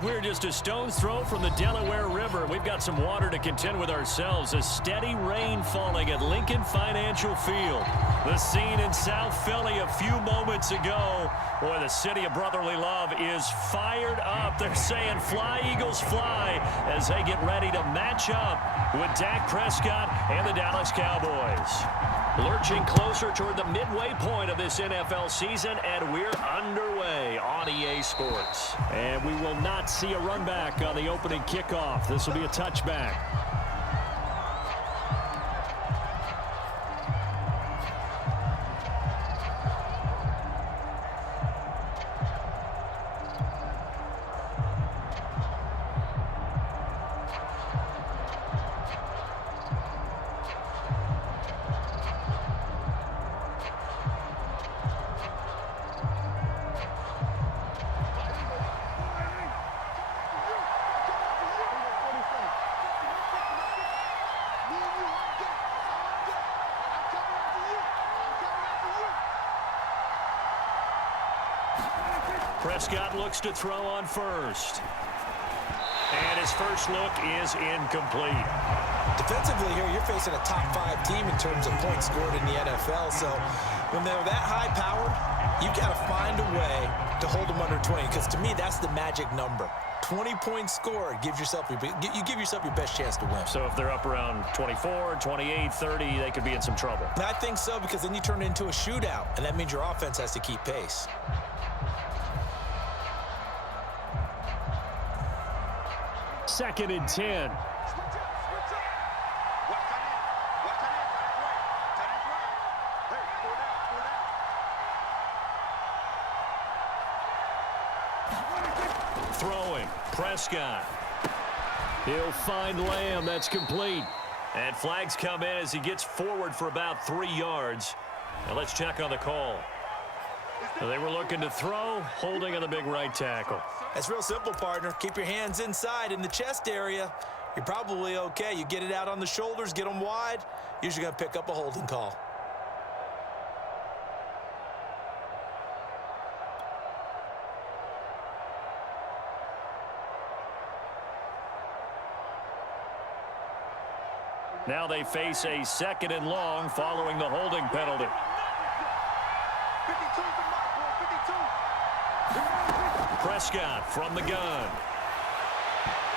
We're just a stone's throw from the Delaware River. We've got some water to contend with ourselves. A steady rain falling at Lincoln Financial Field. The scene in South Philly a few moments ago. Boy, the city of brotherly love is fired up. They're saying fly, Eagles, fly, as they get ready to match up with Dak Prescott and the Dallas Cowboys. Lurching closer toward the midway point of this NFL season, and we're underway on EA Sports. And we will not see a run back on the opening kickoff. This will be a touchback. Prescott looks to throw on first. And his first look is incomplete. Defensively here, you're facing a top 5 team in terms of points scored in the NFL. So when they're that high-powered, you've got to find a way to hold them under 20. Because to me, that's the magic number. 20 points scored, you give yourself your best chance to win. So if they're up around 24, 28, 30, they could be in some trouble. And I think so, because then you turn it into a shootout, and that means your offense has to keep pace. Second and 10. Throwing, Prescott. He'll find Lamb. That's complete. And flags come in as he gets forward for about 3 yards. Now let's check on the call. They were looking to throw, holding on the big right tackle. That's real simple, partner. Keep your hands inside in the chest area. You're probably okay. You get it out on the shoulders, get them wide. Usually going to pick up a holding call. Now they face a second and long following the holding penalty. Prescott from the gun.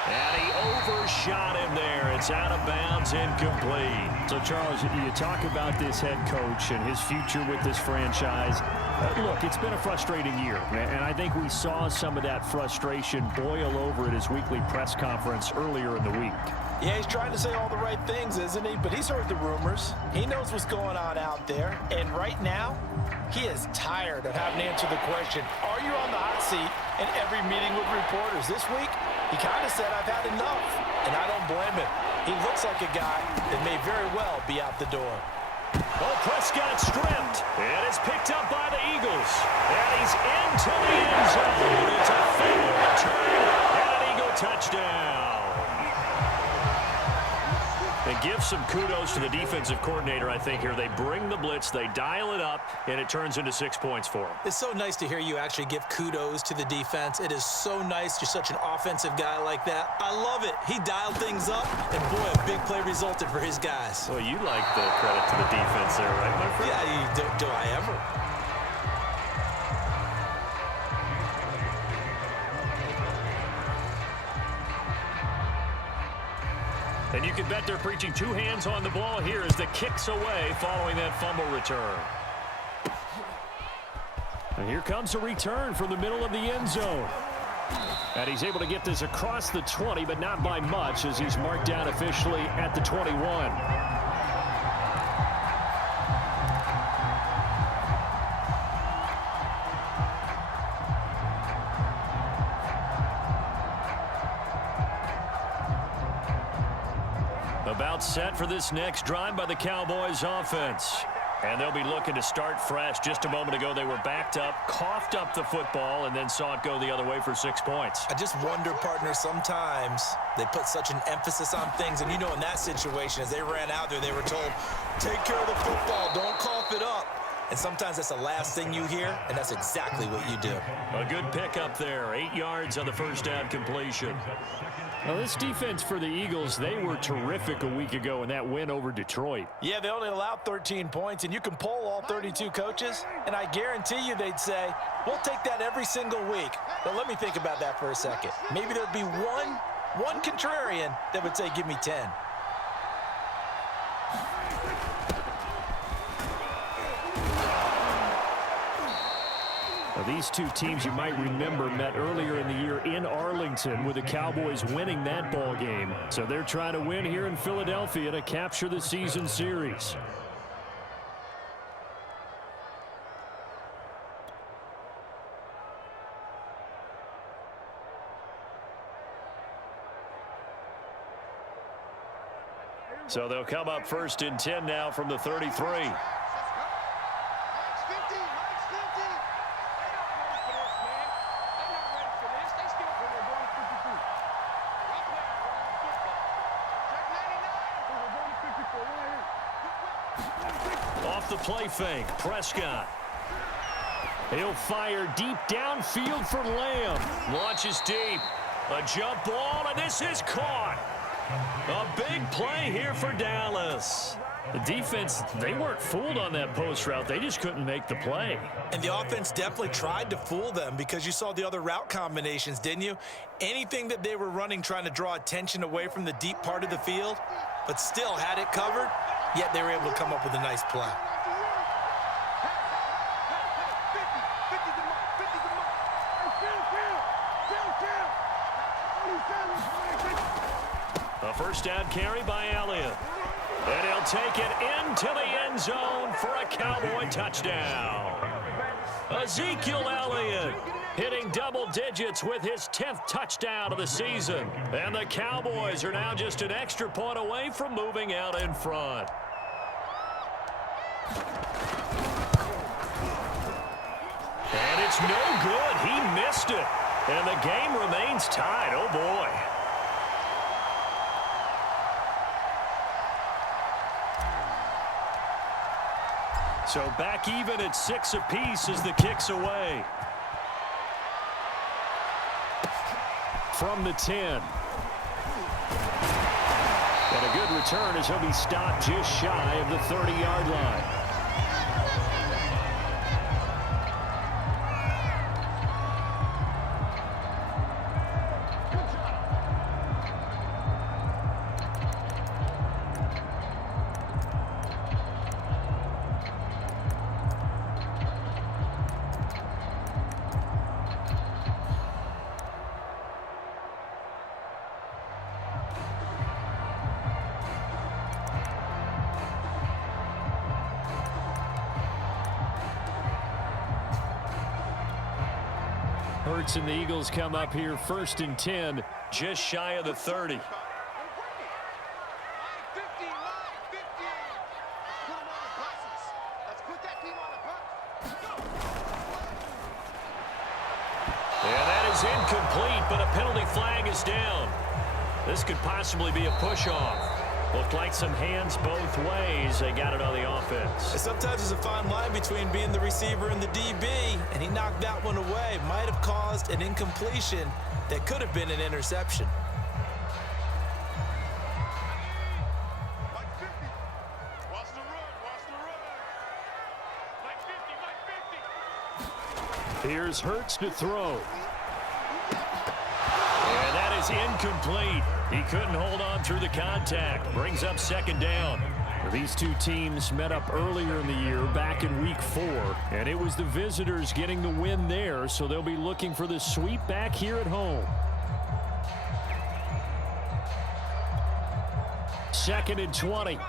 And he overshot him there. It's out of bounds, incomplete. So, Charles, you talk about this head coach and his future with this franchise. Look, it's been a frustrating year, and I think we saw some of that frustration boil over at his weekly press conference earlier in the week. Yeah, he's trying to say all the right things, isn't he? But he's heard the rumors. He knows what's going on out there. And right now, he is tired of having to answer the question, are you on the hot seat in every meeting with reporters? This week, he kind of said, I've had enough. And I don't blame him. He looks like a guy that may very well be out the door. Oh, Prescott stripped. And it's picked up by the Eagles. And he's into the end zone. It's a fumble return and an Eagle touchdown. And give some kudos to the defensive coordinator, I think, here. They bring the blitz, they dial it up, and it turns into 6 points for them. It's so nice to hear you actually give kudos to the defense. It is so nice. You're such an offensive guy like that. I love it. He dialed things up, and boy, a big play resulted for his guys. Well, you like the credit to the defense there, right, my friend? Yeah, do I ever? And you can bet they're preaching 2 hands on the ball here as the kick's away following that fumble return. And here comes a return from the middle of the end zone. And he's able to get this across the 20, but not by much, as he's marked down officially at the 21. About set for this next drive by the Cowboys offense. And they'll be looking to start fresh. Just a moment ago, they were backed up, coughed up the football, and then saw it go the other way for 6 points. I just wonder, partner, sometimes they put such an emphasis on things. And, you know, in that situation, as they ran out there, they were told, take care of the football, don't cough it up. and sometimes that's the last thing you hear, and that's exactly what you do. A good pickup there. 8 yards on the first down completion. Well, this defense for the Eagles, they were terrific a week ago in that win over Detroit. Yeah, they only allowed 13 points, and you can poll all 32 coaches, and I guarantee you they'd say, we'll take that every single week. But let me think about that for a second. Maybe there'd be one contrarian that would say, give me 10. Now, these two teams, you might remember, met earlier in the year in Arlington with the Cowboys winning that ball game. So they're trying to win here in Philadelphia to capture the season series. So they'll come up first and 10 now from the 33. Off the play fake, Prescott. He'll fire deep downfield for Lamb. Launches deep. A jump ball, and this is caught. A big play here for Dallas. The defense, they weren't fooled on that post route. They just couldn't make the play. And the offense definitely tried to fool them because you saw the other route combinations, didn't you? Anything that they were running trying to draw attention away from the deep part of the field, but still had it covered, yet they were able to come up with a nice play. A first down carry by Elliott. And he'll take it into the end zone for a Cowboy touchdown. Ezekiel Elliott hitting double digits with his 10th touchdown of the season. And the Cowboys are now just an extra point away from moving out in front. And it's no good. He missed it. And the game remains tied. Oh, boy. So back even at 6 apiece as the kick's away. From the 10. And a good return as he'll be stopped just shy of the 30-yard line. Hurts and the Eagles come up here first and 10, just shy of the 30. And that is incomplete, but a penalty flag is down. This could possibly be a push-off. Looked like some hands both ways. They got it on the offense. And sometimes there's a fine line between being the receiver and the DB, and he knocked that one away. Might have caused an incompletion that could have been an interception. Here's Hurts to throw. And that is incomplete. He couldn't hold on through the contact. Brings up second down. These two teams met up earlier in the year, back in week 4, and it was the visitors getting the win there, so they'll be looking for the sweep back here at home. Second and 20.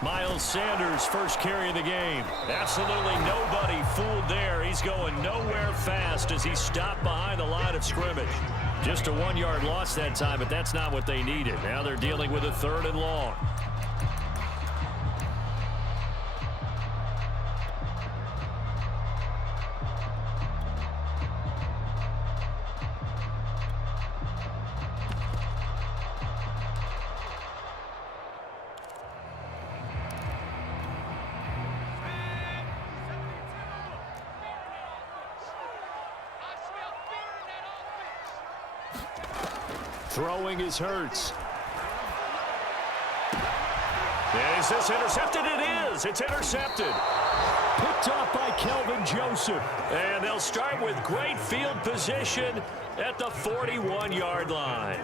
Miles Sanders, first carry of the game. Absolutely nobody fooled there. He's going nowhere fast as he's stopped behind the line of scrimmage. Just a 1-yard loss that time, but that's not what they needed. Now they're dealing with a 3rd and long. Throwing is Hurts. Is this intercepted? It is. It's intercepted. Picked off by Kelvin Joseph. And they'll start with great field position at the 41-yard line.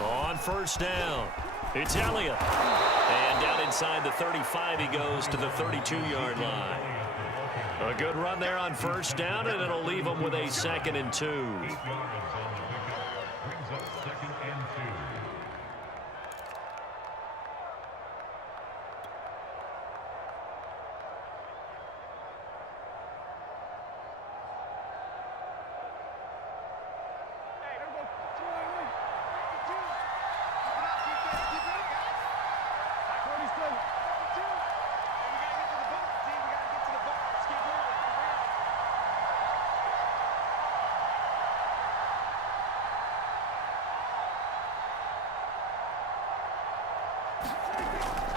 On first down, it's Elliott. And down inside the 35, he goes to the 32-yard line. A good run there on first down, and it'll leave him with a 2nd and 2.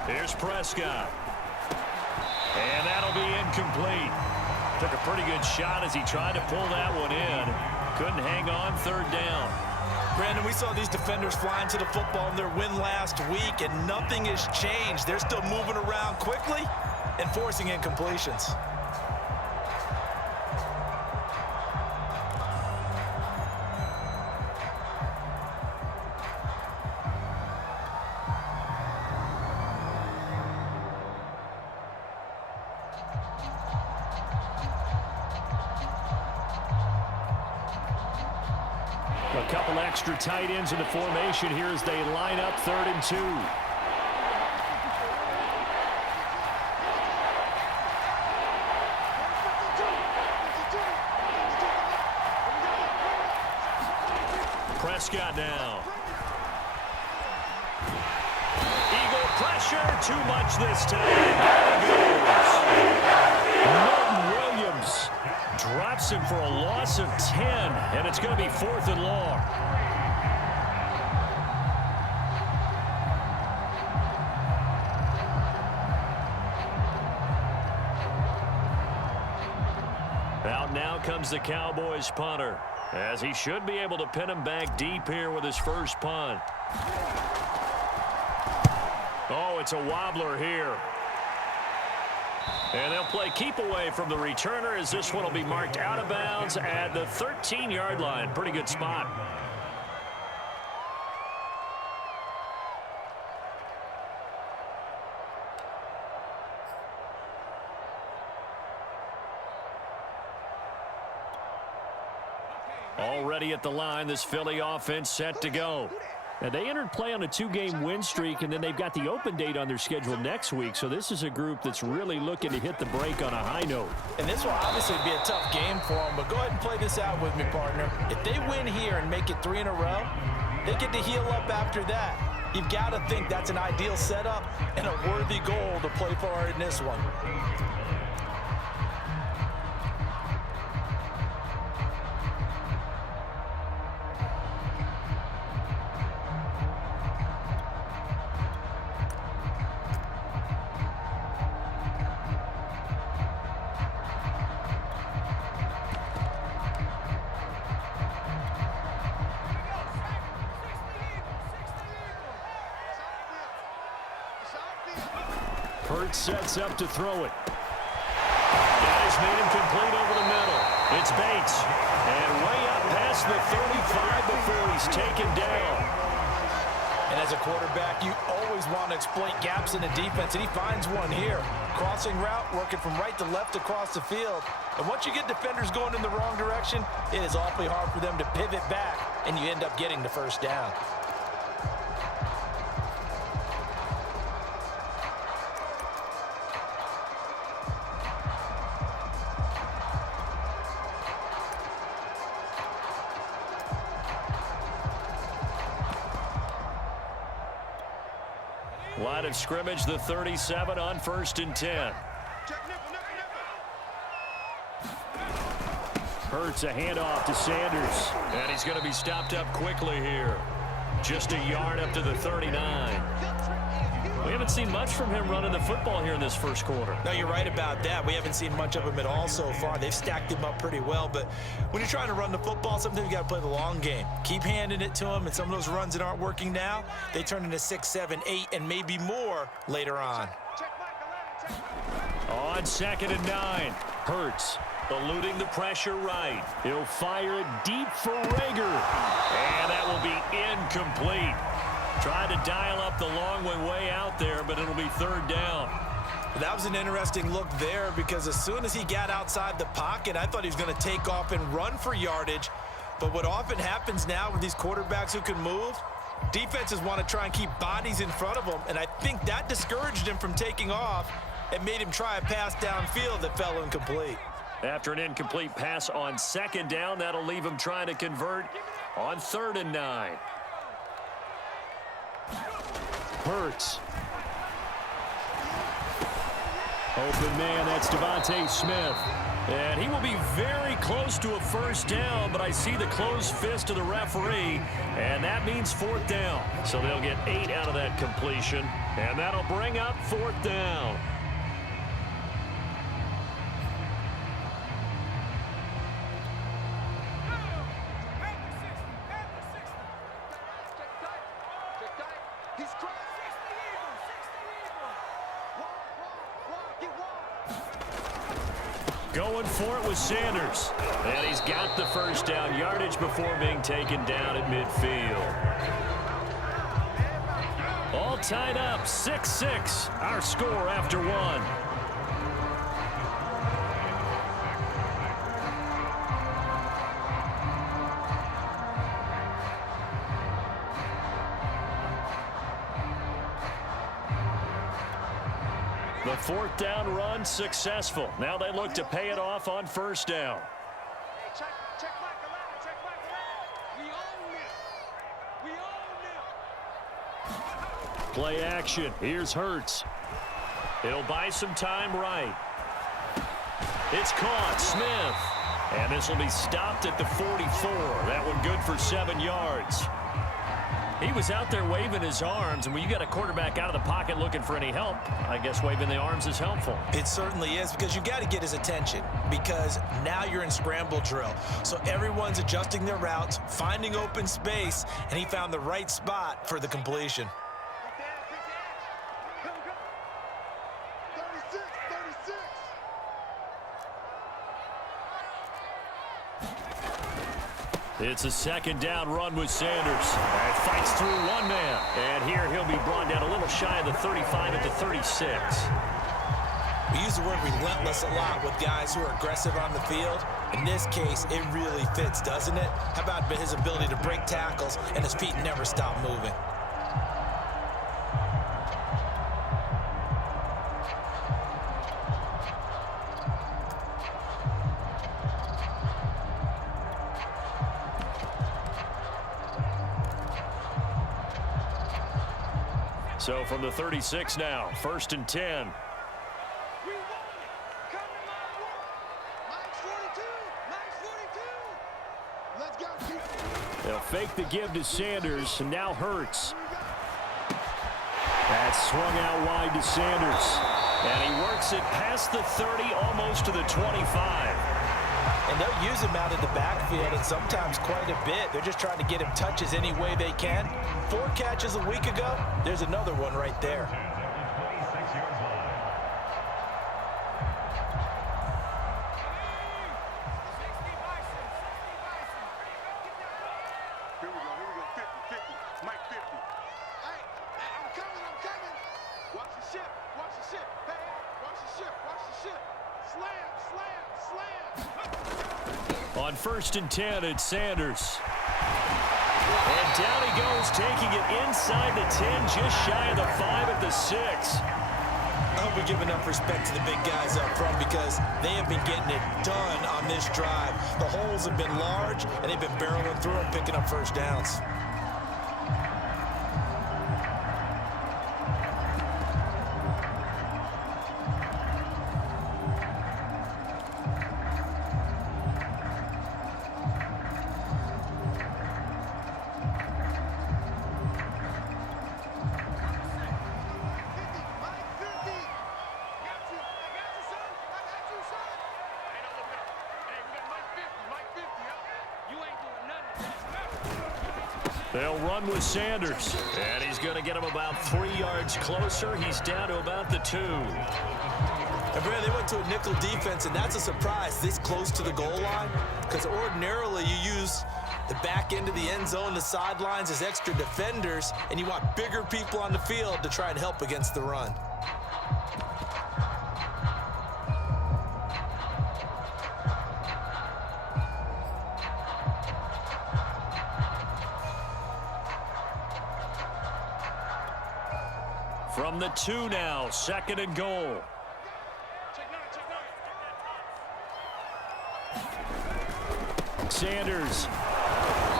Here's Prescott. And that'll be incomplete. Took a pretty good shot as he tried to pull that one in. Couldn't hang on 3rd down. Brandon, we saw these defenders flying to the football in their win last week, and nothing has changed. They're still moving around quickly and forcing incompletions. A couple extra tight ends in the formation here as they line up 3rd and 2. Prescott now. Eagle pressure, too much this time. Norton Williams drops him for a loss of 10, and it's going to be 4th and long. Out now comes the Cowboys punter, as he should be able to pin him back deep here with his first punt. Oh, it's a wobbler here. And they'll play keep away from the returner as this one will be marked out of bounds at the 13-yard line. Pretty good spot. Already at the line, this Philly offense set to go. Now, they entered play on a 2-game win streak, and then they've got the open date on their schedule next week. So this is a group that's really looking to hit the break on a high note. And this will obviously be a tough game for them, but go ahead and play this out with me, partner. If they win here and make it 3 in a row, they get to heal up after that. You've got to think that's an ideal setup and a worthy goal to play for in this one. Hurts sets up to throw it. Guys made him complete over the middle. It's Bates. And way up past the 35 before he's taken down. And as a quarterback, you always want to exploit gaps in the defense, and he finds one here. Crossing route, working from right to left across the field. And once you get defenders going in the wrong direction, it is awfully hard for them to pivot back, and you end up getting the first down. Line of scrimmage, the 37 on 1st and 10. Hurts a handoff to Sanders. And he's going to be stopped up quickly here. Just a yard up to the 39. We haven't seen much from him running the football here in this first quarter. No, you're right about that. We haven't seen much of him at all so far. They've stacked him up pretty well, but when you're trying to run the football, sometimes you got to play the long game. Keep handing it to him, and some of those runs that aren't working now, they turn into 6, 7, 8, and maybe more later on. On 2nd and 9, Hurts eluding the pressure right. He'll fire it deep for Rager. And that will be incomplete. Tried to dial up the long one way out there, but it'll be 3rd down. That was an interesting look there because as soon as he got outside the pocket, I thought he was going to take off and run for yardage. But what often happens now with these quarterbacks who can move, defenses want to try and keep bodies in front of them, and I think that discouraged him from taking off and made him try a pass downfield that fell incomplete. After an incomplete pass on 2nd down, that'll leave him trying to convert on 3rd and 9. Hurts. Open man, that's Devontae Smith. And he will be very close to a 1st down, but I see the closed fist of the referee, and that means 4th down. So they'll get 8 out of that completion, and that'll bring up 4th down. Going for it with Sanders. And he's got the 1st down yardage before being taken down at midfield. All tied up, 6-6. Our score after 1. The 4th down run successful. Now they look to pay it off on 1st down. Play action. Here's Hurts. He'll buy some time right. It's caught. Smith. And this will be stopped at the 44. That one good for 7 yards. He was out there waving his arms, and when you got a quarterback out of the pocket looking for any help, I guess waving the arms is helpful. It certainly is, because you got to get his attention, because now you're in scramble drill. So everyone's adjusting their routes, finding open space, and he found the right spot for the completion. It's a 2nd down run with Sanders. And fights through one man. And here he'll be brought down a little shy of the 35 at the 36. We use the word relentless a lot with guys who are aggressive on the field. In this case, it really fits, doesn't it? How about his ability to break tackles and his feet never stop moving? So from the 36 now, 1st and 10. They'll fake the give to Sanders, and now Hurts. That's swung out wide to Sanders. And he works it past the 30, almost to the 25. And they'll use him out of the backfield, and sometimes quite a bit. They're just trying to get him touches any way they can. 4 catches a week ago. There's another one right there. On 1st and 10, it's Sanders. And down he goes, taking it inside the 10, just shy of the 5 at the 6. I hope we give enough respect to the big guys up front, because they have been getting it done on this drive. The holes have been large, and they've been barreling through and picking up 1st downs. They'll run with Sanders. And he's going to get him about 3 yards closer. He's down to about the 2. And Brad, they went to a nickel defense, and that's a surprise this close to the goal line, because ordinarily you use the back end of the end zone, the sidelines as extra defenders, and you want bigger people on the field to try and help against the run. From the 2 now, 2nd and goal. Sanders.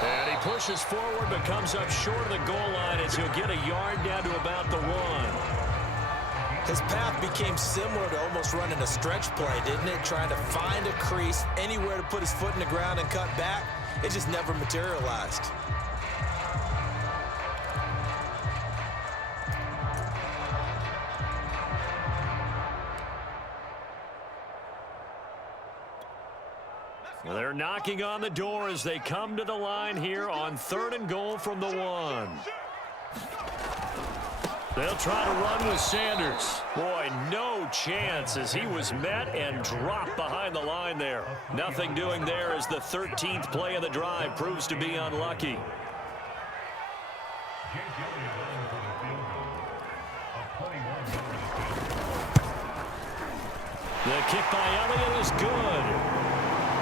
And he pushes forward but comes up short of the goal line as he'll get a yard down to about the 1. His path became similar to almost running a stretch play, didn't it? Trying to find a crease, anywhere to put his foot in the ground and cut back. It just never materialized. Well, they're knocking on the door as they come to the line here on 3rd and goal from the 1. They'll try to run with Sanders. Boy, no chance as he was met and dropped behind the line there. Nothing doing there as the 13th play of the drive proves to be unlucky. The kick by Elliott is good.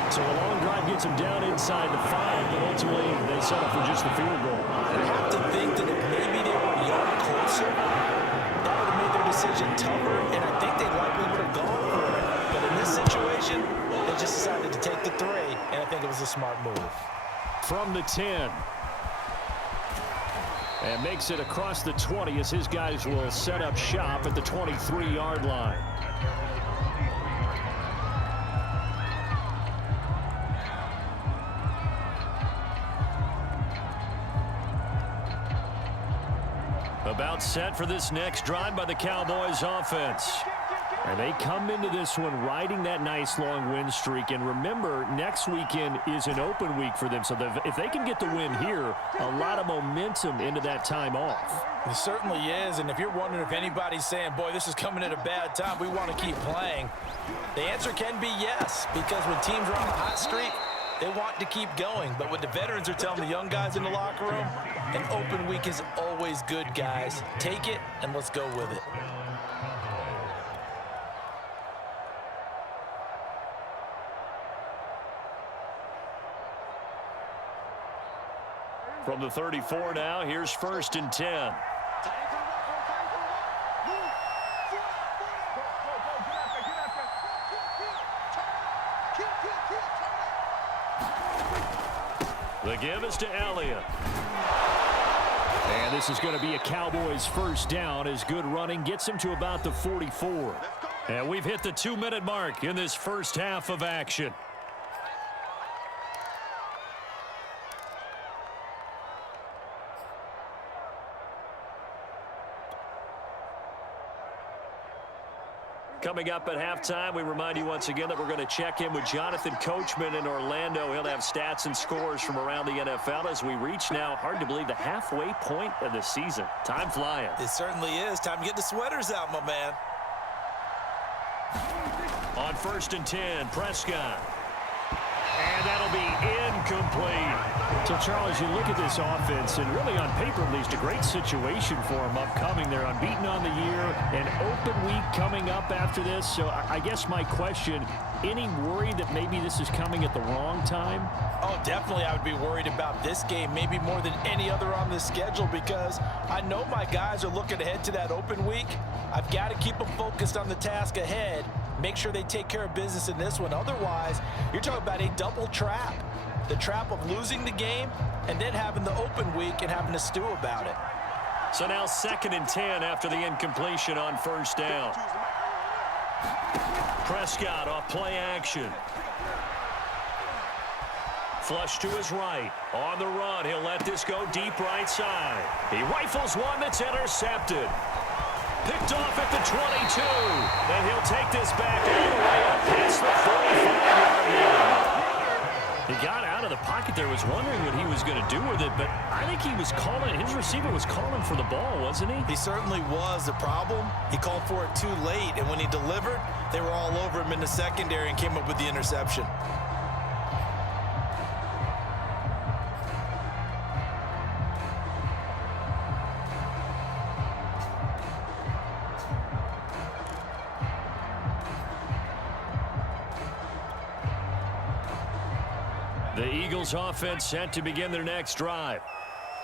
So a long drive gets him down inside the 5, but ultimately they settle for just the field goal. I have to think that if maybe they were a yard closer, that would have made their decision tougher, and I think they likely would have gone for it. But in this situation, they just decided to take the 3, and I think it was a smart move. From the 10. And makes it across the 20 as his guys will set up shop at the 23-yard line. About set for this next drive by the Cowboys offense. And they come into this one riding that nice long win streak. And remember, next weekend is an open week for them. So if they can get the win here, a lot of momentum into that time off. It certainly is. And if you're wondering if anybody's saying, boy, this is coming at a bad time, we want to keep playing, the answer can be yes. Because when teams are on a hot streak, they want to keep going. But what the veterans are telling the young guys in the locker room, an open week is always good, guys. Take it, and let's go with it. From the 34 now, here's 1st and 10. The give is to Elliott. And this is going to be a Cowboys first down as good running gets him to about the 44. And we've hit the 2-minute mark in this first half of action. Coming up at halftime, we remind you once again that we're going to check in with Jonathan Coachman in Orlando. He'll have stats and scores from around the NFL as we reach now, hard to believe, the halfway point of the season. Time flying. It certainly is. Time to get the sweaters out, my man. On 1st and 10, Prescott. And that'll be incomplete. So, Charles, you look at this offense, and really on paper, at least, a great situation for them upcoming. They're unbeaten on the year, an open week coming up after this. So, I guess my question, any worry that maybe this is coming at the wrong time? Oh, definitely I would be worried about this game, maybe more than any other on this schedule, because I know my guys are looking ahead to that open week. I've got to keep them focused on the task ahead, make sure they take care of business in this one. Otherwise, you're talking about a double trap. The trap of losing the game and then having the open week and having to stew about it. So now 2nd and 10 after the incompletion on 1st down. Prescott off play action. Flush to his right. On the run, he'll let this go deep right side. He rifles one that's intercepted. Picked off at the 22. And he'll take this back all the way up past the 45-yard line. He got out of the pocket there, was wondering what he was going to do with it, but I think he was calling, his receiver was calling for the ball, wasn't he? He certainly was. The problem, he called for it too late, and when he delivered, they were all over him in the secondary and came up with the interception. The Eagles offense set to begin their next drive.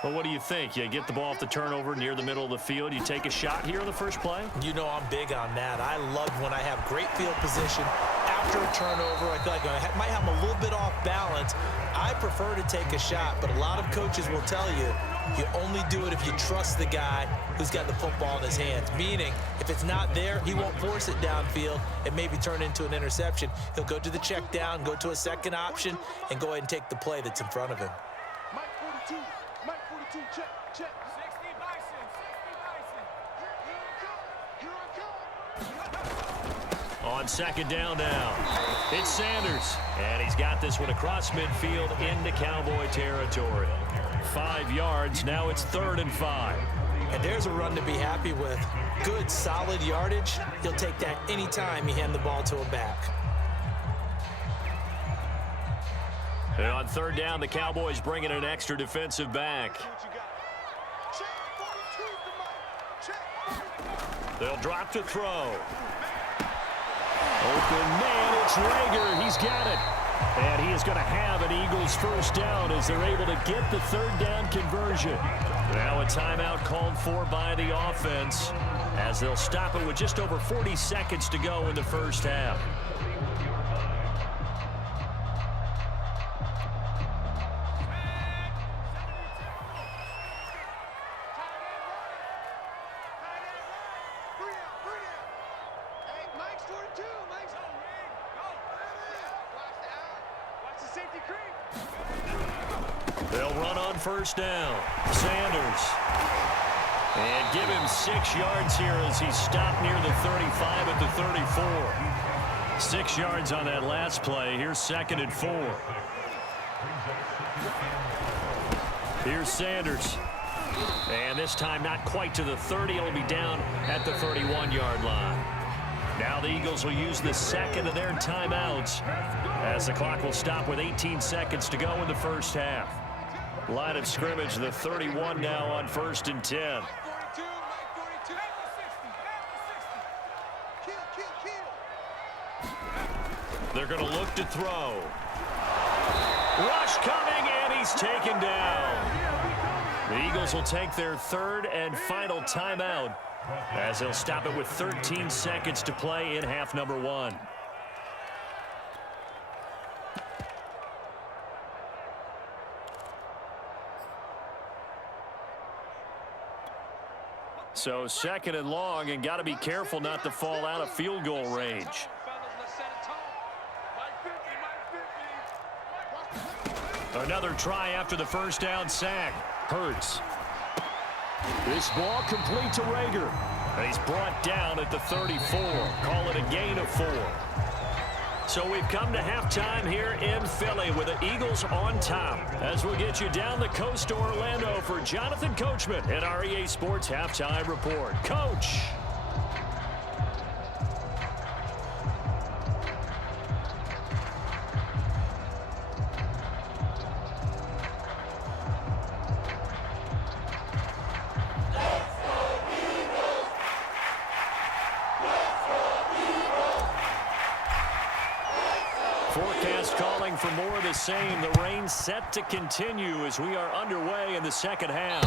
Well, what do you think? You get the ball off the turnover near the middle of the field. You take a shot here in the first play? You know I'm big on that. I love when I have great field position after a turnover. I feel like I might have them a little bit off balance. I prefer to take a shot, but a lot of coaches will tell you, you only do it if you trust the guy who's got the football in his hands. Meaning, if it's not there, he won't force it downfield and maybe turn into an interception. He'll go to the check down, go to a second option, and go ahead and take the play that's in front of him. Mike 42, Mike 42, check, check. 60 Bison, 60 Bison. Here I come. On second down now, it's Sanders. And he's got this one across midfield into Cowboy territory. 5 yards, now it's 3rd and 5. And there's a run to be happy with. Good, solid yardage. He'll take that anytime you hand the ball to a back. And on 3rd down, the Cowboys bring in an extra defensive back. They'll drop to throw. Open man, it's Rager. He's got it. And he is going to have an Eagles first down as they're able to get the 3rd down conversion. Now a timeout called for by the offense as they'll stop it with just over 40 seconds to go in the first half. They'll run on first down. Sanders. And give him 6 yards here as he's stopped near the 35 at the 34. 6 yards on that last play. Here's 2nd and 4. Here's Sanders. And this time not quite to the 30. He'll be down at the 31-yard line. Now the Eagles will use the second of their timeouts as the clock will stop with 18 seconds to go in the first half. Line of scrimmage, the 31 now on 1st and 10. They're going to look to throw. Rush coming, and he's taken down. The Eagles will take their 3rd and final timeout as they'll stop it with 13 seconds to play in half number 1. So 2nd and long, and got to be careful not to fall out of field goal range. Another try after the first down sack. Hurts. This ball complete to Rager. And he's brought down at the 34. Call it a gain of 4. So we've come to halftime here in Philly with the Eagles on top. As we'll get you down the coast to Orlando for Jonathan Coachman at our EA Sports Halftime Report. Coach. Forecast calling for more of the same. The rain set to continue as we are underway in the second half.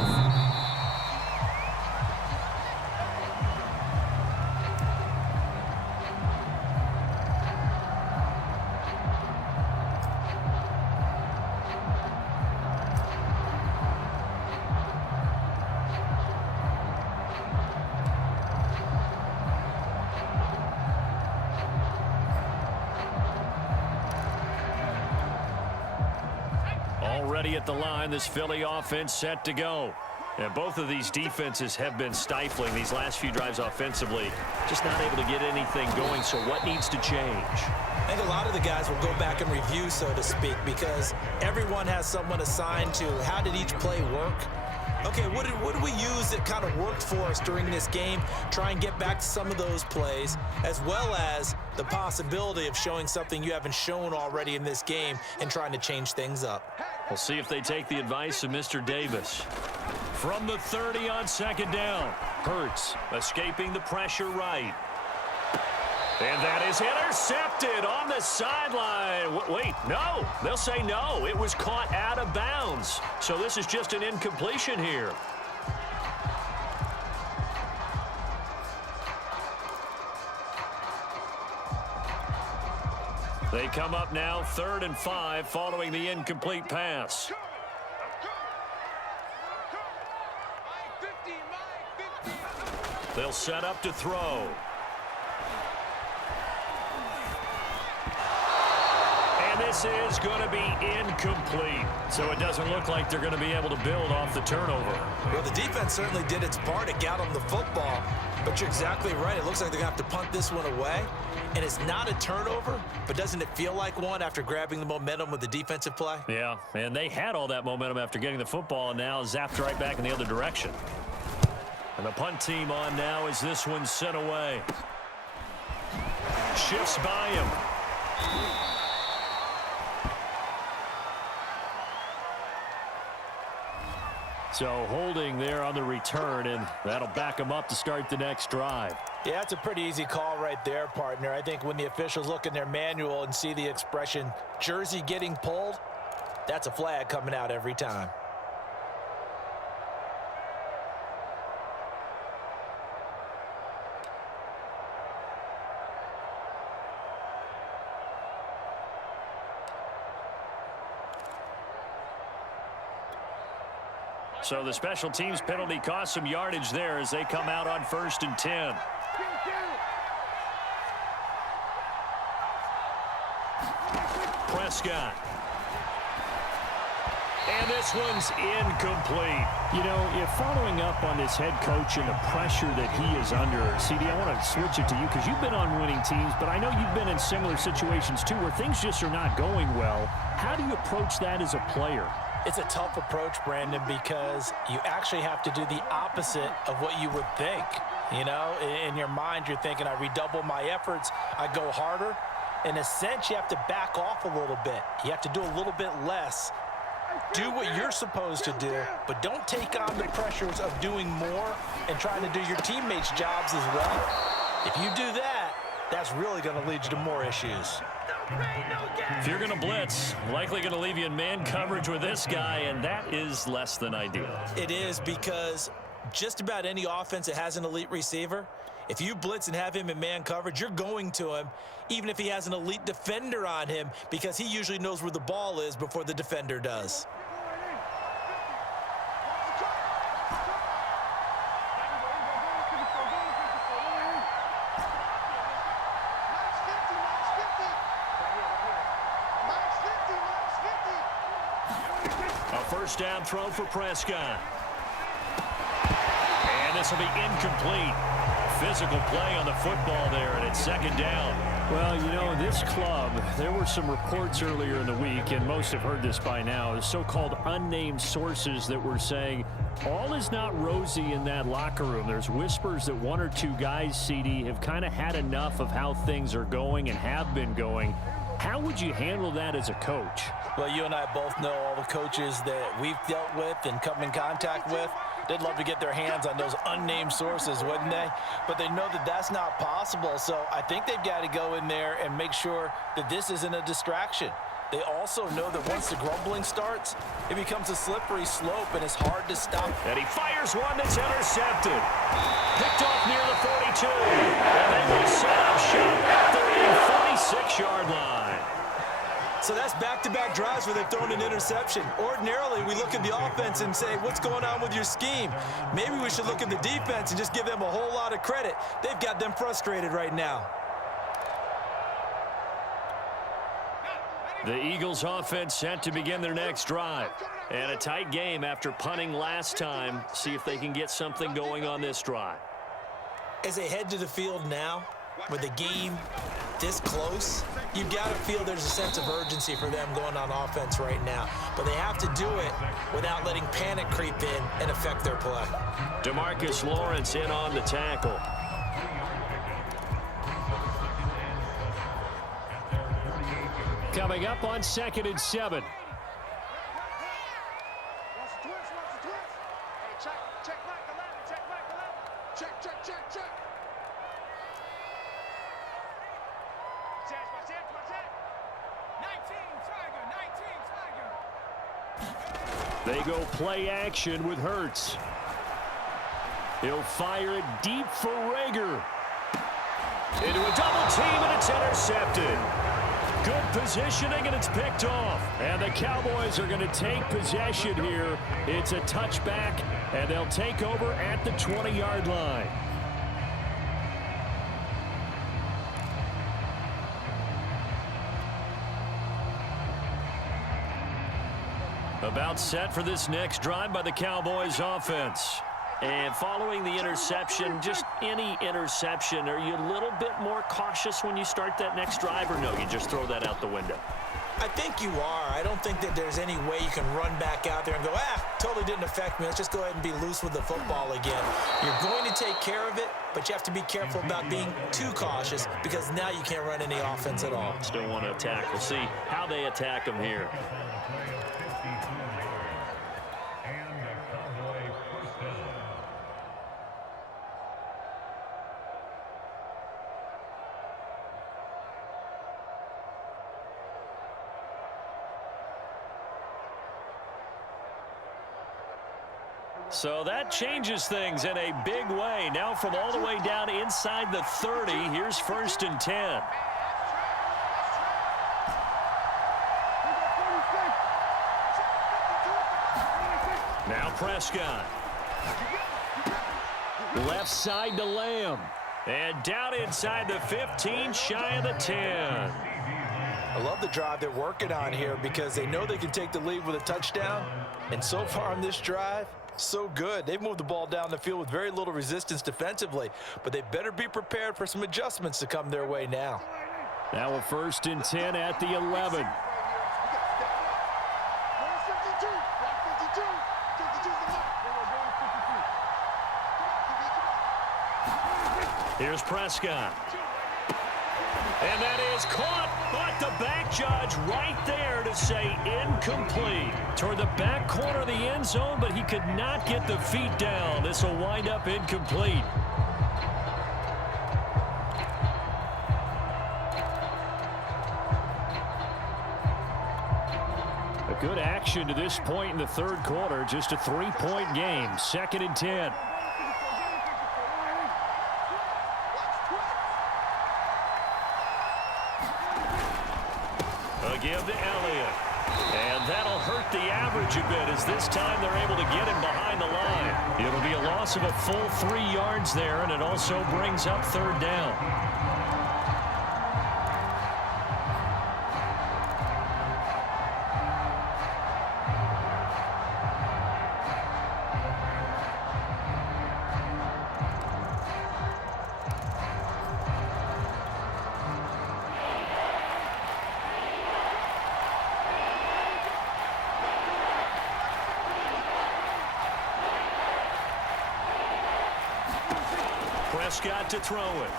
Already at the line, this Philly offense set to go. And both of these defenses have been stifling these last few drives offensively. Just not able to get anything going, so what needs to change? I think a lot of the guys will go back and review, so to speak, because everyone has someone assigned to how did each play work. Okay, what did we use that kind of worked for us during this game? Try and get back to some of those plays, as well as the possibility of showing something you haven't shown already in this game and trying to change things up. We'll see if they take the advice of Mr. Davis. From the 30 on second down, Hurts escaping the pressure right. And that is intercepted on the sideline. Wait, no. They'll say no. It was caught out of bounds. So this is just an incompletion here. They come up now 3rd and 5 following the incomplete pass. They'll set up to throw. And this is going to be incomplete. So it doesn't look like they're going to be able to build off the turnover. Well, the defense certainly did its part. It got them the football. But you're exactly right. It looks like they're going to have to punt this one away. And it's not a turnover, but doesn't it feel like one after grabbing the momentum with the defensive play? Yeah, and they had all that momentum after getting the football and now zapped right back in the other direction. And the punt team on now as this one's sent away. Shifts by him. So holding there on the return, and that'll back them up to start the next drive. Yeah, it's a pretty easy call right there, partner. I think when the officials look in their manual and see the expression jersey getting pulled, that's a flag coming out every time. So the special teams penalty cost some yardage there as they come out on 1st and 10. Prescott. And this one's incomplete. You know, if following up on this head coach and the pressure that he is under, CD, I want to switch it to you because you've been on winning teams, but I know you've been in similar situations too where things just are not going well. How do you approach that as a player? It's a tough approach, Brandon, because you actually have to do the opposite of what you would think. You know, in your mind, you're thinking, I redouble my efforts, I go harder. In a sense, you have to back off a little bit. You have to do a little bit less. Do what you're supposed to do, but don't take on the pressures of doing more and trying to do your teammates' jobs as well. If you do that, that's really going to lead you to more issues. If you're going to blitz, likely going to leave you in man coverage with this guy, and that is less than ideal. It is, because just about any offense that has an elite receiver, if you blitz and have him in man coverage, you're going to him, even if he has an elite defender on him, because he usually knows where the ball is before the defender does. First down throw for Prescott. And this will be incomplete. Physical play on the football there, and it's 2nd down. Well, you know, this club, there were some reports earlier in the week, and most have heard this by now, the so-called unnamed sources that were saying all is not rosy in that locker room. There's whispers that 1 or 2 guys, CD, have kind of had enough of how things are going and have been going. How would you handle that as a coach? Well, you and I both know all the coaches that we've dealt with and come in contact with. They'd love to get their hands on those unnamed sources, wouldn't they? But they know that that's not possible. So I think they've got to go in there and make sure that this isn't a distraction. They also know that once the grumbling starts, it becomes a slippery slope and it's hard to stop. And he fires one that's intercepted. Picked off near the 42. And they will set up shop at the 46-yard line. So that's back-to-back drives where they've thrown an interception. Ordinarily, we look at the offense and say, what's going on with your scheme? Maybe we should look at the defense and just give them a whole lot of credit. They've got them frustrated right now. The Eagles offense set to begin their next drive. And a tight game after punting last time. See if they can get something going on this drive. As they head to the field now, with the game this close, you've got to feel there's a sense of urgency for them going on offense right now. But they have to do it without letting panic creep in and affect their play. DeMarcus Lawrence in on the tackle. Coming up on 2nd and 7. They go play action with Hurts. He'll fire it deep for Rager. Into a double team, and it's intercepted. Good positioning, and it's picked off. And the Cowboys are going to take possession here. It's a touchback, and they'll take over at the 20-yard line. About set for this next drive by the Cowboys offense. And following the interception, just any interception, are you a little bit more cautious when you start that next drive, or no, you just throw that out the window? I think you are. I don't think that there's any way you can run back out there and go, totally didn't affect me. Let's just go ahead and be loose with the football again. You're going to take care of it, but you have to be careful about being too cautious because now you can't run any offense at all. Still want to attack. We'll see how they attack them here. So that changes things in a big way. Now from all the way down inside the 30, here's 1st and 10. Now Prescott. Left side to Lamb. And down inside the 15, shy of the 10. I love the drive they're working on here because they know they can take the lead with a touchdown. And so far on this drive, so good. They've moved the ball down the field with very little resistance defensively, but they better be prepared for some adjustments to come their way now. Now a 1st and 10 at the 11. Here's Prescott. And that is caught, but the back judge right there to say incomplete. Toward the back corner of the end zone, but he could not get the feet down. This will wind up incomplete. A good action to this point in the 3rd quarter. Just a 3-point game. 2nd and 10. Give to Elliott. And that'll hurt the average a bit as this time they're able to get him behind the line. It'll be a loss of a full 3 yards there, and it also brings up 3rd down. Prescott to throw it.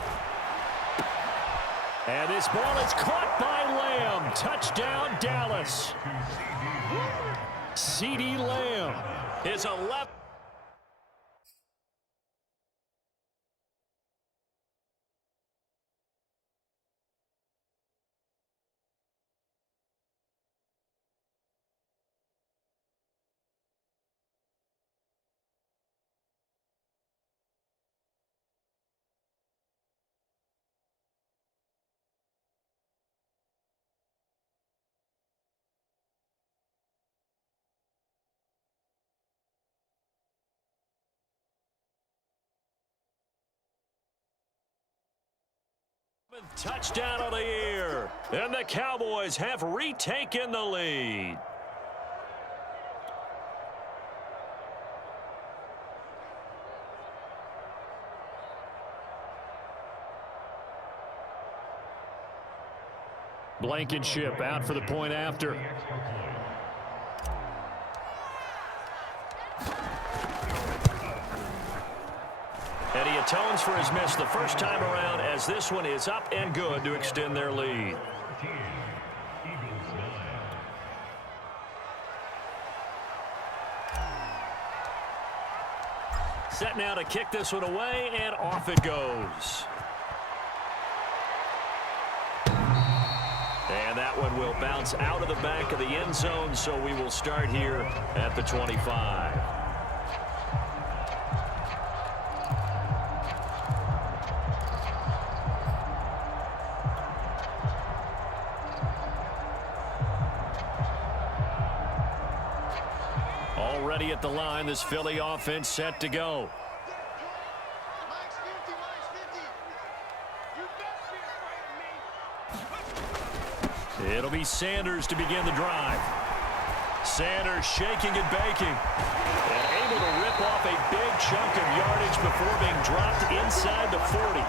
And this ball is caught by Lamb. Touchdown, Dallas. CeeDee Lamb. His 11th. Touchdown of the year, and the Cowboys have retaken the lead. Blankenship out for the point after. And he atones for his miss the first time around, as this one is up and good to extend their lead. Set now to kick this one away, and off it goes. And that one will bounce out of the back of the end zone, so we will start here at the 25. Already at the line, this Philly offense set to go. It'll be Sanders to begin the drive. Sanders shaking and baking, and able to rip off a big chunk of yardage before being dropped inside the 40.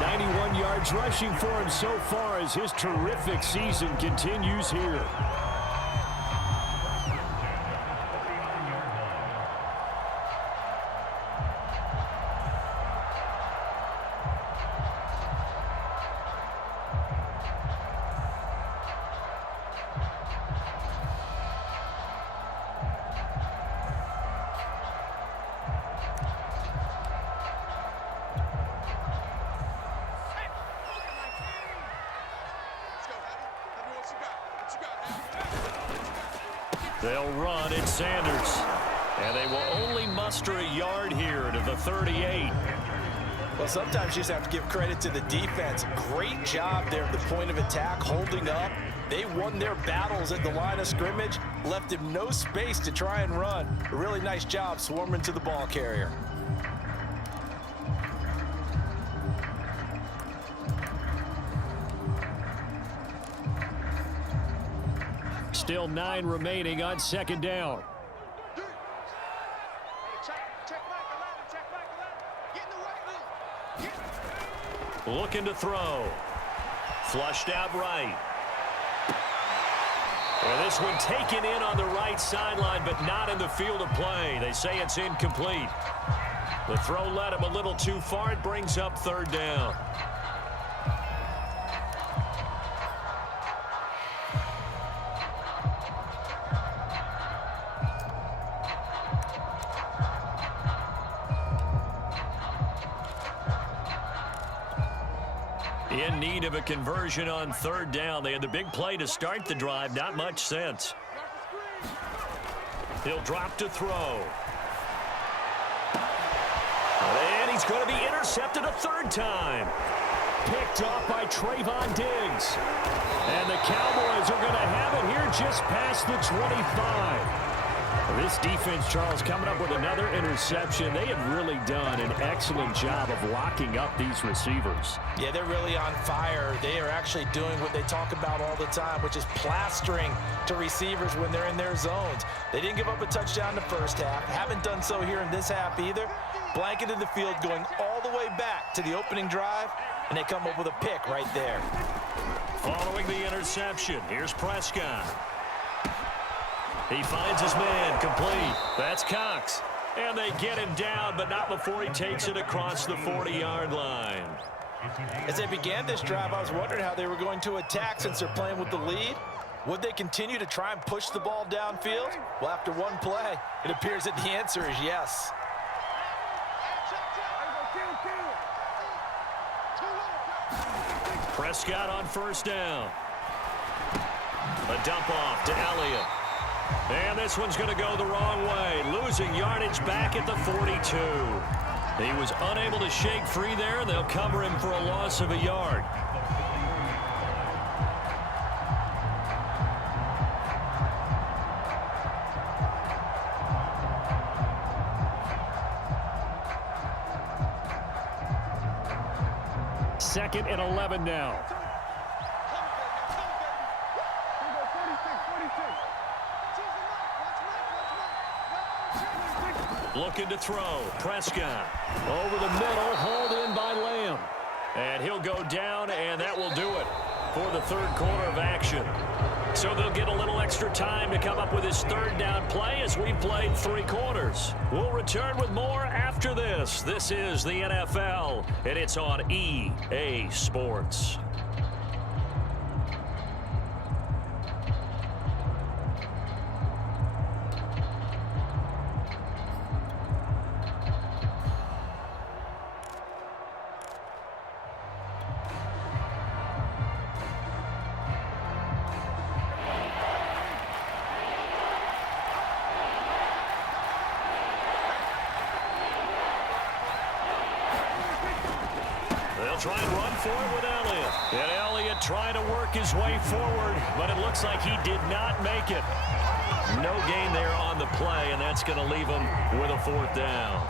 91 yards rushing for him so far as his terrific season continues here. They'll run it, Sanders. And they will only muster a yard here to the 38. Well, sometimes you just have to give credit to the defense. Great job there at the point of attack, holding up. They won their battles at the line of scrimmage, left him no space to try and run. A really nice job swarming to the ball carrier. Still 9 remaining on second down. Looking to throw. Flushed out right. And this one taken in on the right sideline, but not in the field of play. They say it's incomplete. The throw led him a little too far. It brings up third down. In need of a conversion on third down. They had the big play to start the drive. Not much sense. He'll drop to throw. And he's going to be intercepted a third time. Picked off by Trayvon Diggs. And the Cowboys are going to have it here just past the 25. This defense, Charles, coming up with another interception. They have really done an excellent job of locking up these receivers. Yeah, they're really on fire. They are actually doing what they talk about all the time, which is plastering to receivers when they're in their zones. They didn't give up a touchdown in the first half. Haven't done so here in this half either. Blanketed the field going all the way back to the opening drive, and they come up with a pick right there. Following the interception, here's Prescott. He finds his man, complete. That's Cox. And they get him down, but not before he takes it across the 40-yard line. As they began this drive, I was wondering how they were going to attack since they're playing with the lead. Would they continue to try and push the ball downfield? Well, after one play, it appears that the answer is yes. Prescott on first down. A dump off to Elliott. And this one's going to go the wrong way. Losing yardage back at the 42. He was unable to shake free there. They'll cover him for a loss of a yard. 2nd and 11 now. Looking to throw. Prescott. Over the middle, hauled in by Lamb. And he'll go down, and that will do it for the third quarter of action. So they'll get a little extra time to come up with his third down play as we've played 3 quarters. We'll return with more after this. This is the NFL, and it's on EA Sports. Try and run for it with Elliott. And Elliott trying to work his way forward, but it looks like he did not make it. No gain there on the play, and that's going to leave him with a 4th down.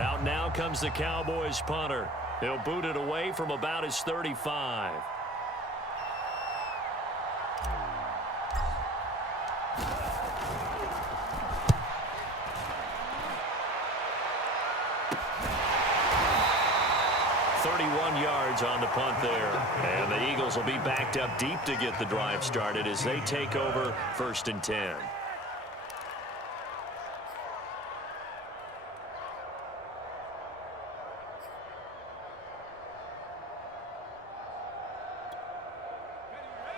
Out now comes the Cowboys punter. He'll boot it away from about his 35. On the punt there. And the Eagles will be backed up deep to get the drive started as they take over 1st and 10.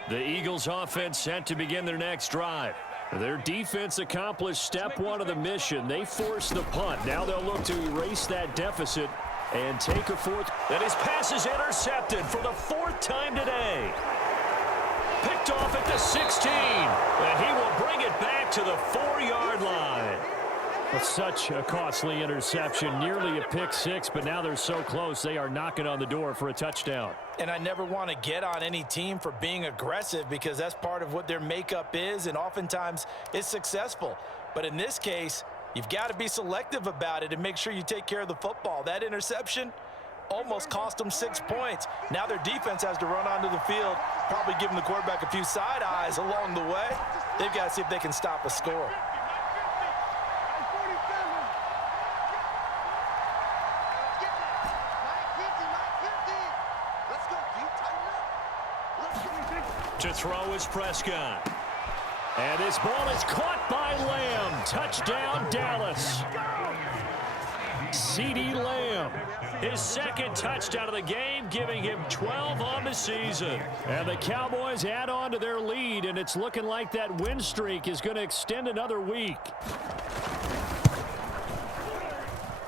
The Eagles offense set to begin their next drive. Their defense accomplished step 1 of the mission. They forced the punt. Now they'll look to erase that deficit and take a 4th. And his pass is intercepted for the 4th time today. Picked off at the 16. And he will bring it back to the 4-yard line. Well, such a costly interception. Nearly a pick 6, but now they're so close they are knocking on the door for a touchdown. And I never want to get on any team for being aggressive because that's part of what their makeup is, and oftentimes it's successful. But in this case, you've got to be selective about it and make sure you take care of the football. That interception almost cost them 6 points. Now their defense has to run onto the field, probably giving the quarterback a few side eyes along the way. They've got to see if they can stop a score. To throw is Prescott. And this ball is caught by Lamb. Touchdown, Dallas. CeeDee Lamb, his 2nd touchdown of the game, giving him 12 on the season. And the Cowboys add on to their lead, and it's looking like that win streak is going to extend another week.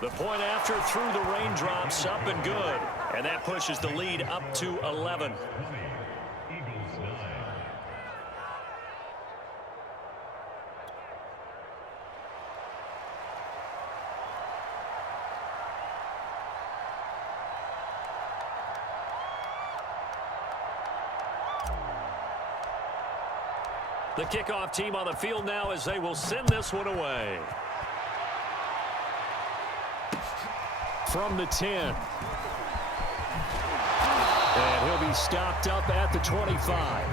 The point after through the raindrops, up and good. And that pushes the lead up to 11. The kickoff team on the field now as they will send this one away. From the 10. And he'll be stopped up at the 25.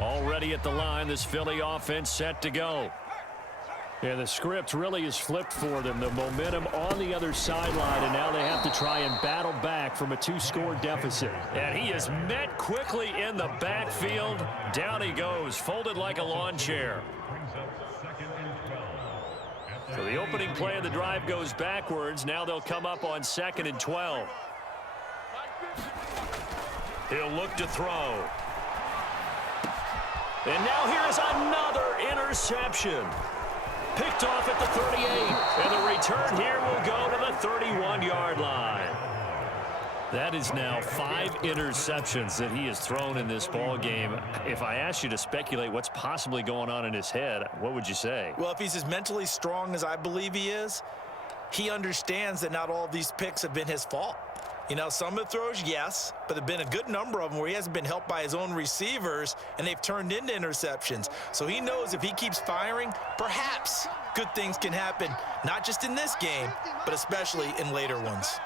Already at the line, this Philly offense set to go. Yeah, the script really is flipped for them. The momentum on the other sideline, and now they have to try and battle back from a 2-score deficit. And he is met quickly in the backfield. Down he goes, folded like a lawn chair. So the opening play of the drive goes backwards. Now they'll come up on 2nd and 12. He'll look to throw. And now here is another interception. Picked off at the 38. And the return here will go to the 31-yard line. That is now 5 interceptions that he has thrown in this ball game. If I asked you to speculate what's possibly going on in his head, what would you say? Well, if he's as mentally strong as I believe he is, he understands that not all of these picks have been his fault. You know, some of the throws, yes, but there have been a good number of them where he hasn't been helped by his own receivers, and they've turned into interceptions. So he knows if he keeps firing, perhaps good things can happen, not just in this game, but especially in later ones.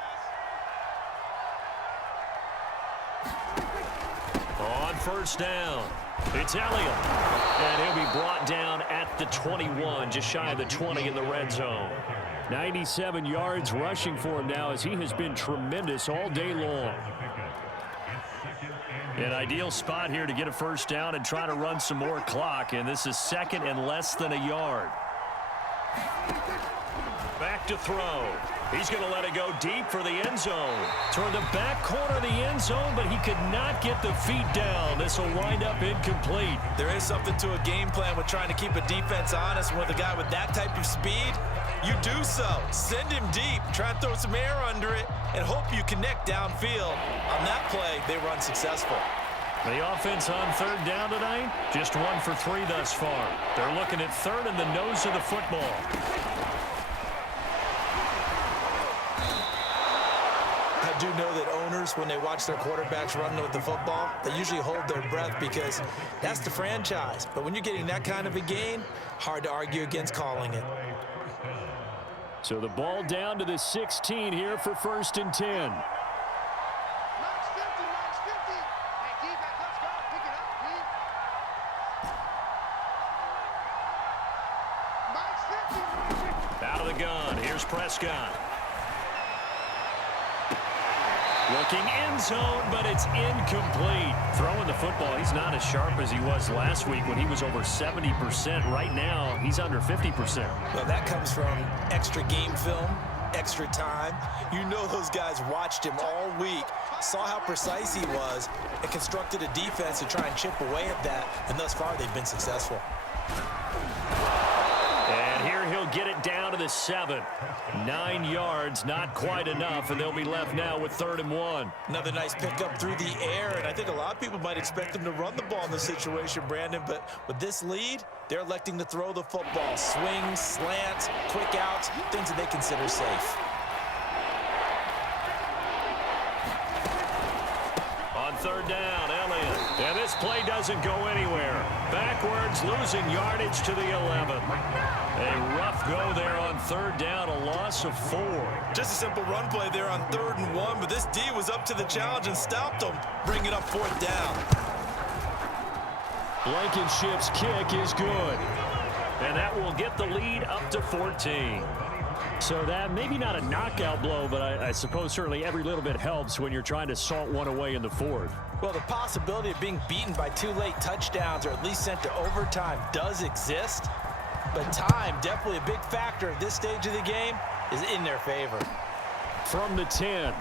On first down, it's Elliott. And he'll be brought down at the 21, just shy of the 20 in the red zone. 97 yards rushing for him now as he has been tremendous all day long. An ideal spot here to get a first down and try to run some more clock, and this is second and less than a yard. Back to throw. He's going to let it go deep for the end zone. Toward the back corner of the end zone, but he could not get the feet down. This will wind up incomplete. There is something to a game plan with trying to keep a defense honest. With a guy with that type of speed, you do so. Send him deep. Try and throw some air under it and hope you connect downfield. On that play, they were unsuccessful. The offense on third down tonight, just 1 for 3 thus far. They're looking at third in the nose of the football. I do know that owners, when they watch their quarterbacks run with the football, they usually hold their breath because that's the franchise. But when you're getting that kind of a gain, hard to argue against calling it. So the ball down to the 16 here for first and 10. Max 50, Max 50. Hey, D-back, let's go. Pick it up, D. Max 50. Out of the gun, here's Prescott. Looking end zone, but it's incomplete. Throwing the football, he's not as sharp as he was last week when he was over 70%. Right now, he's under 50%. Well, that comes from extra game film, extra time. You know those guys watched him all week, saw how precise he was, and constructed a defense to try and chip away at that. And thus far, they've been successful. And here he'll get it down to the 7. 9 yards, not quite enough, and they'll be left now with 3rd and 1. Another nice pickup through the air, and I think a lot of people might expect him to run the ball in this situation, Brandon, but with this lead, they're electing to throw the football. Swings, slants, quick outs, things that they consider safe. On third down, Elliott. And this play doesn't go anywhere. Backwards, losing yardage to the 11. A rough go there on third down, a loss of 4. Just a simple run play there on 3rd and 1, but this D was up to the challenge and stopped them, bringing up 4th down. Blankenship's kick is good. And that will get the lead up to 14. So that maybe not a knockout blow, but I suppose certainly every little bit helps when you're trying to salt one away in the 4th. Well, the possibility of being beaten by 2 late touchdowns or at least sent to overtime does exist, but time, definitely a big factor at this stage of the game, is in their favor. From the 10.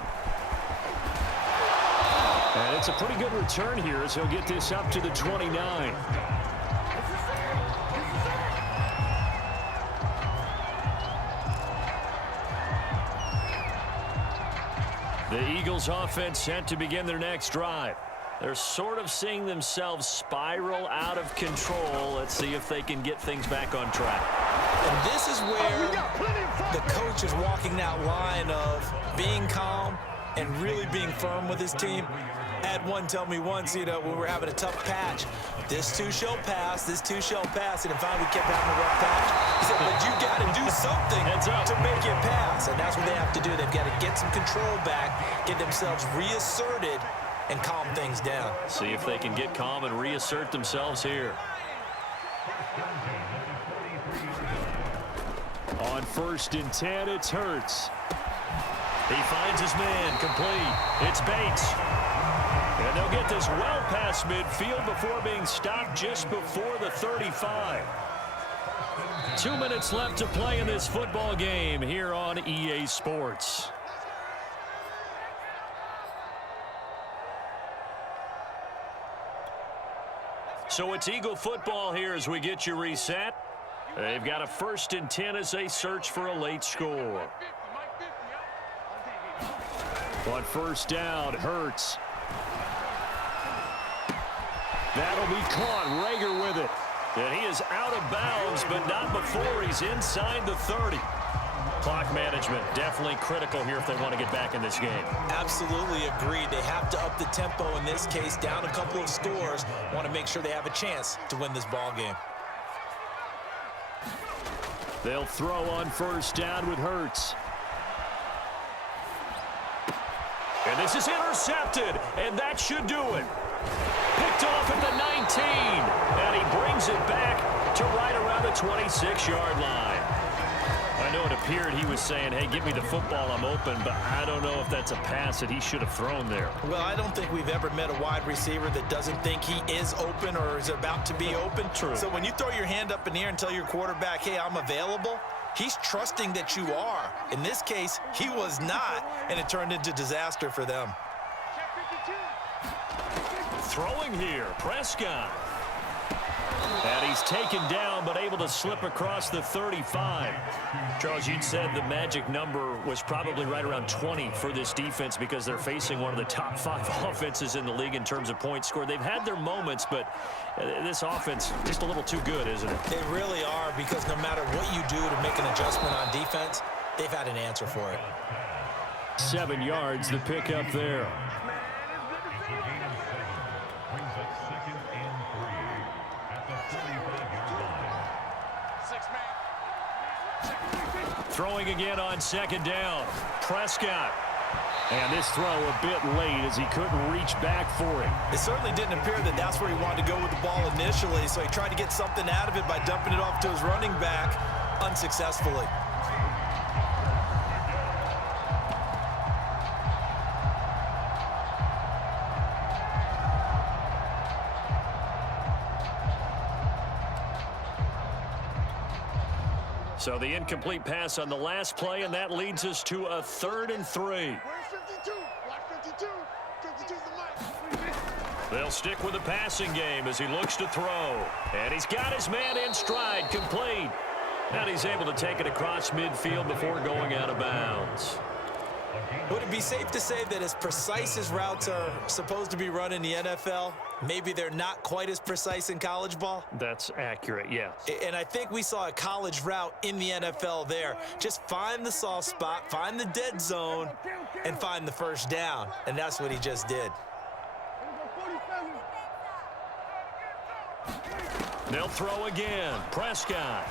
And it's a pretty good return here as he'll get this up to the 29. The Eagles offense set to begin their next drive. They're sort of seeing themselves spiral out of control. Let's see if they can get things back on track. And this is where the coach is walking that line of being calm and really being firm with his team. I had one tell me once, when we were having a tough patch, this too shall pass, this too shall pass, and finally we kept having a rough patch. He said, but you got to do something to make it pass, and that's what they have to do. They've got to get some control back, get themselves reasserted, and calm things down. See if they can get calm and reassert themselves here. On 1st and 10, it's Hurts. He finds his man, complete. It's Bates. And they'll get this well past midfield before being stopped just before the 35. 2 minutes left to play in this football game here on EA Sports. So it's Eagle football here as we get you reset. They've got a 1st and 10 as they search for a late score. On first down, Hurts. That'll be caught. Rager with it. And he is out of bounds, but not before he's inside the 30. Clock management definitely critical here if they want to get back in this game. Absolutely agreed. They have to up the tempo in this case, down a couple of scores. Want to make sure they have a chance to win this ball game. They'll throw on first down with Hurts. And this is intercepted, and that should do it. Picked off at the 19, and he brings it back to right around the 26-yard line. I know it appeared he was saying, hey, give me the football, I'm open, but I don't know if that's a pass that he should have thrown there. Well, I don't think we've ever met a wide receiver that doesn't think he is open or is about to be open. True. So when you throw your hand up in the air and tell your quarterback, hey, I'm available, he's trusting that you are. In this case, he was not, and it turned into disaster for them. Throwing here, Prescott. And he's taken down, but able to slip across the 35. Charles, you'd said the magic number was probably right around 20 for this defense because they're facing one of the top 5 offenses in the league in terms of points scored. They've had their moments, but this offense just a little too good, isn't it? They really are, because no matter what you do to make an adjustment on defense, they've had an answer for it. 7 yards, the pickup there. Throwing again on second down. Prescott. And this throw a bit late as he couldn't reach back for it. It certainly didn't appear that that's where he wanted to go with the ball initially, so he tried to get something out of it by dumping it off to his running back unsuccessfully. So the incomplete pass on the last play, and that leads us to a 3rd and 3. Where's 52? Watch 52. 52's the mic. They'll stick with the passing game as he looks to throw. And he's got his man in stride, complete. And he's able to take it across midfield before going out of bounds. Would it be safe to say that as precise as routes are supposed to be run in the NFL, maybe they're not quite as precise in college ball? That's accurate, yes. And I think we saw a college route in the NFL there. Just find the soft spot, find the dead zone, and find the first down. And that's what he just did. They'll throw again. Prescott.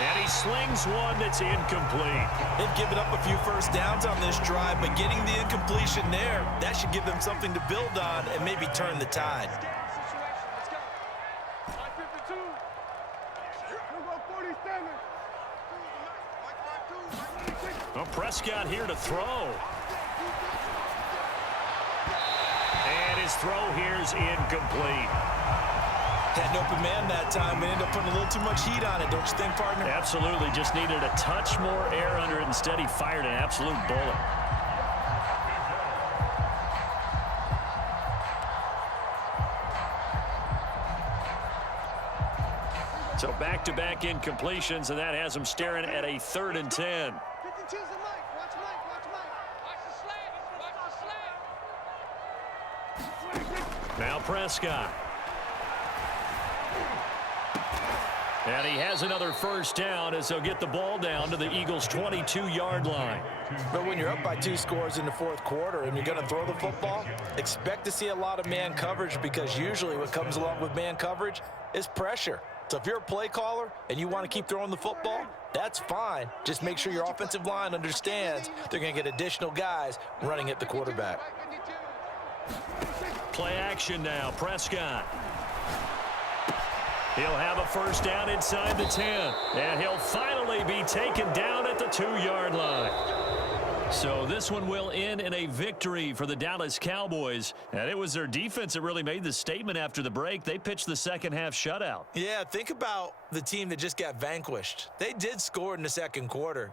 And he slings one that's incomplete. They've given up a few first downs on this drive, but getting the incompletion there, that should give them something to build on and maybe turn the tide. Well, Prescott here to throw. And his throw here's incomplete. Had an open man that time, but ended up putting a little too much heat on it, don't you think, partner? Absolutely. Just needed a touch more air under it. Instead, he fired an absolute bullet. So back-to-back incompletions, and that has him staring at a 3rd and 10. 52's the mic. Watch Mike. Watch Mike. Watch the slant. Now Prescott. And he has another first down as they'll get the ball down to the Eagles' 22-yard line. But when you're up by 2 scores in the 4th quarter and you're going to throw the football, expect to see a lot of man coverage, because usually what comes along with man coverage is pressure. So if you're a play caller and you want to keep throwing the football, that's fine. Just make sure your offensive line understands they're going to get additional guys running at the quarterback. Play action now. Prescott. He'll have a first down inside the 10. And he'll finally be taken down at the 2-yard line. So this one will end in a victory for the Dallas Cowboys. And it was their defense that really made the statement after the break. They pitched the second-half shutout. Yeah, think about the team that just got vanquished. They did score in the 2nd quarter.